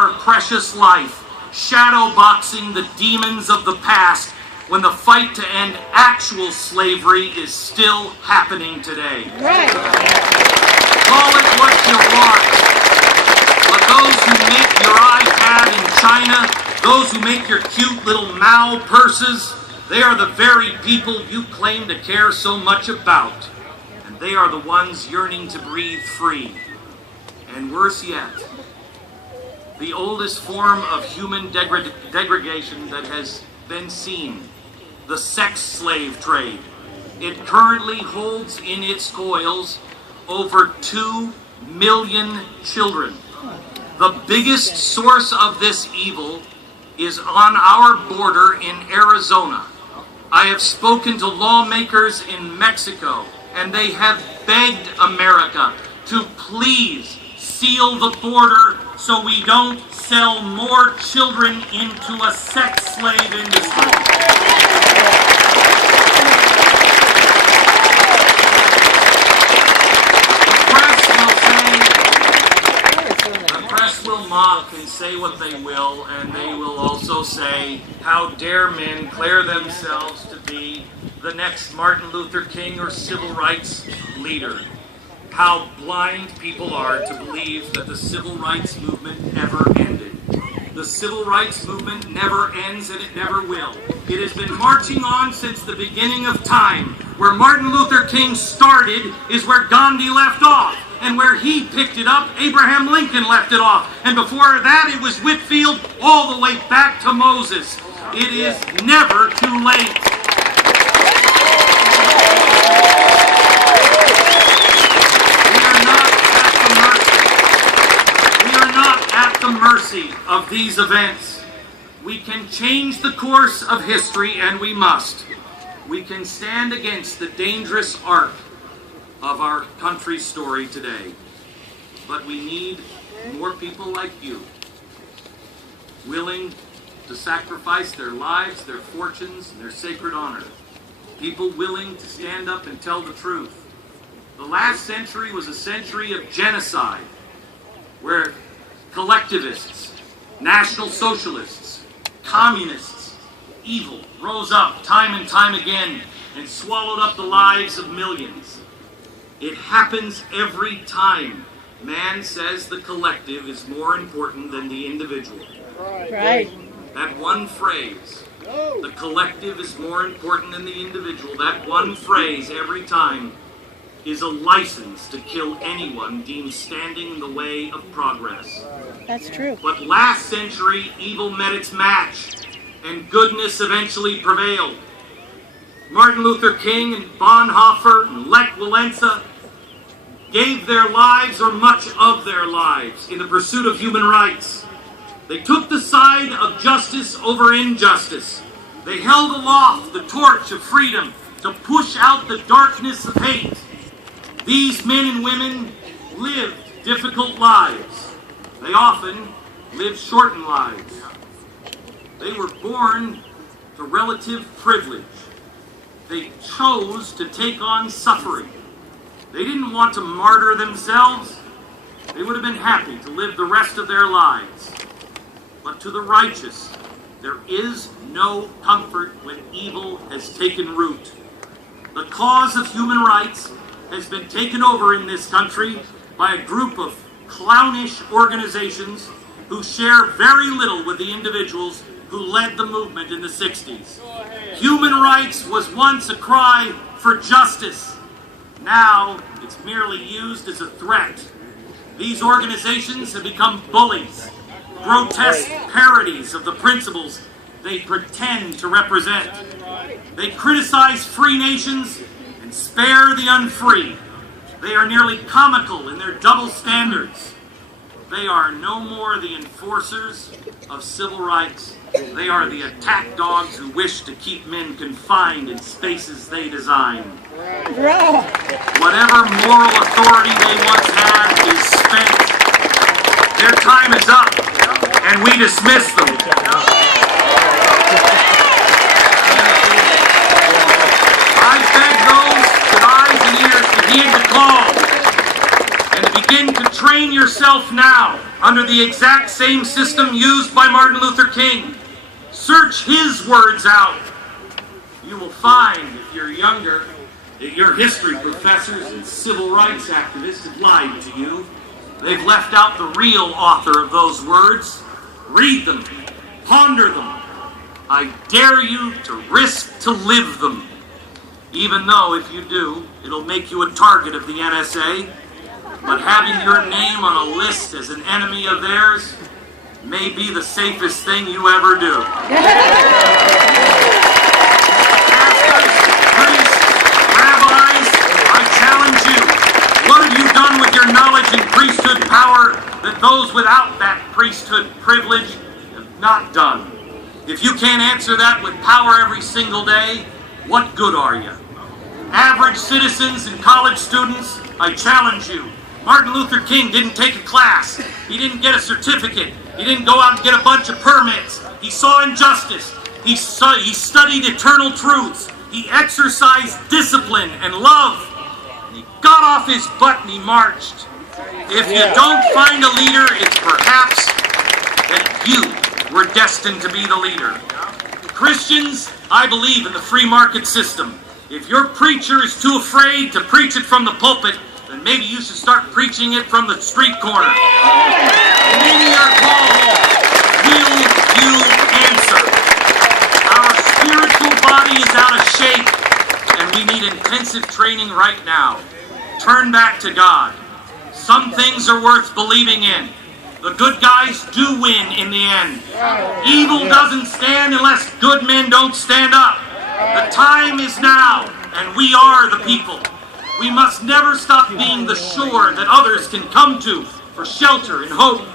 our precious life, shadowboxing the demons of the past, when the fight to end actual slavery is still happening today. Right. Call it what you want, but those who make your iPad in China, those who make your cute little Mao purses, they are the very people you claim to care so much about. And they are the ones yearning to breathe free. And worse yet, the oldest form of human degradation that has been seen, the sex slave trade. It currently holds in its coils over 2 million children. The biggest source of this evil is on our border in Arizona. I have spoken to lawmakers in Mexico, and they have begged America to please seal the border so we don't sell more children into a sex slave industry. The press will mock and say what they will, and they will also say, how dare men declare themselves to be the next Martin Luther King or civil rights leader. How blind people are to believe that the civil rights movement never ended. The civil rights movement never ends, and it never will. It has been marching on since the beginning of time. Where Martin Luther King started is where Gandhi left off. And where he picked it up, Abraham Lincoln left it off. And before that, it was Whitfield all the way back to Moses. It is never too late. We are not at the mercy of these events. We can change the course of history, and we must. We can stand against the dangerous arc of our country's story today. But we need more people like you, willing to sacrifice their lives, their fortunes, and their sacred honor. People willing to stand up and tell the truth. The last century was a century of genocide, where collectivists, National Socialists, communists, evil rose up time and time again and swallowed up the lives of millions. It happens every time. Man says the collective is more important than the individual. Right. That one phrase, the collective is more important than the individual, that one phrase every time is a license to kill anyone deemed standing in the way of progress. That's true. But last century, evil met its match, and goodness eventually prevailed. Martin Luther King and Bonhoeffer and Lech Walesa gave their lives, or much of their lives, in the pursuit of human rights. They took the side of justice over injustice. They held aloft the torch of freedom to push out the darkness of hate. These men and women lived difficult lives. They often lived shortened lives. They were born to relative privilege. They chose to take on suffering. They didn't want to martyr themselves. They would have been happy to live the rest of their lives. But to the righteous, there is no comfort when evil has taken root. The cause of human rights has been taken over in this country by a group of clownish organizations who share very little with the individuals who led the movement in the 60s. Human rights was once a cry for justice. Now, it's merely used as a threat. These organizations have become bullies, grotesque parodies of the principles they pretend to represent. They criticize free nations and spare the unfree. They are nearly comical in their double standards. They are no more the enforcers of civil rights. They are the attack dogs who wish to keep men confined in spaces they design. Whatever moral authority they once had is spent. Their time is up, and we dismiss them. I beg those with eyes and ears to heed the call and begin to train your yourself now under the exact same system used by Martin Luther King. Search his words out. You will find, if you're younger, that your history professors and civil rights activists have lied to you. They've left out the real author of those words. Read them. Ponder them. I dare you to risk to live them. Even though, if you do, it'll make you a target of the NSA. But having your name on a list as an enemy of theirs may be the safest thing you ever do. Pastors, priests, rabbis, I challenge you. What have you done with your knowledge and priesthood power that those without that priesthood privilege have not done? If you can't answer that with power every single day, what good are you? Average citizens and college students, I challenge you. Martin Luther King didn't take a class. He didn't get a certificate. He didn't go out and get a bunch of permits. He saw injustice. He studied eternal truths. He exercised discipline and love. And he got off his butt and he marched. If you don't find a leader, it's perhaps that you were destined to be the leader. Christians, I believe in the free market system. If your preacher is too afraid to preach it from the pulpit, then maybe you should start preaching it from the street corner. Many are called. Will you answer? Our spiritual body is out of shape, and we need intensive training right now. Turn back to God. Some things are worth believing in. The good guys do win in the end. Evil doesn't stand unless good men don't stand up. The time is now, and we are the people. We must never stop being the shore that others can come to for shelter and hope.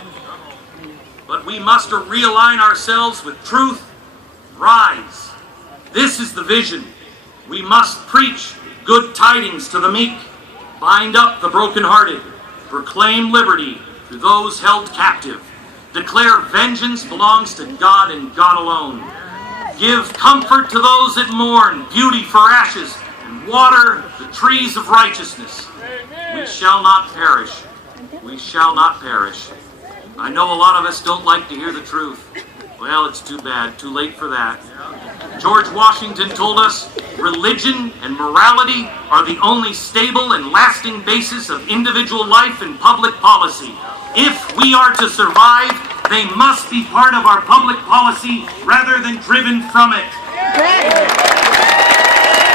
But we must realign ourselves with truth. Rise. This is the vision. We must preach good tidings to the meek, bind up the brokenhearted, proclaim liberty to those held captive, declare vengeance belongs to God and God alone, give comfort to those that mourn, beauty for ashes, and water the trees of righteousness. We shall not perish. We shall not perish. I know a lot of us don't like to hear the truth. Well, it's too bad. Too late for that. George Washington told us, religion and morality are the only stable and lasting basis of individual life and public policy. If we are to survive, they must be part of our public policy rather than driven from it.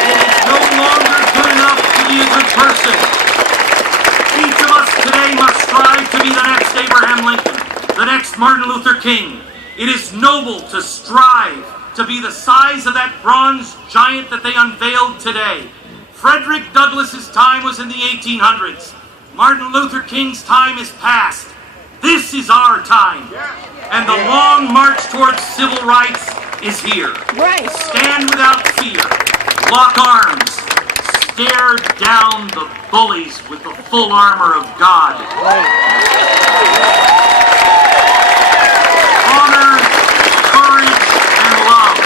It is no longer good enough to be a good person. Each of us today must strive to be the next Abraham Lincoln, the next Martin Luther King. It is noble to strive to be the size of that bronze giant that they unveiled today. Frederick Douglass's time was in the 1800s. Martin Luther King's time is past. This is our time. And the long march towards civil rights is here. Right. Stand without fear. Lock arms. Stare down the bullies with the full armor of God. Honor, courage, and love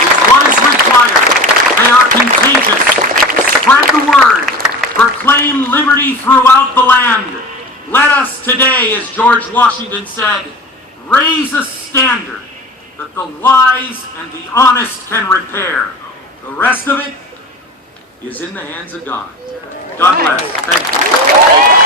is what is required. They are contagious. Spread the word. Proclaim liberty throughout the land. Let us today, as George Washington said, raise a standard that the wise and the honest can repair. The rest of it is in the hands of God. God bless. Thank you.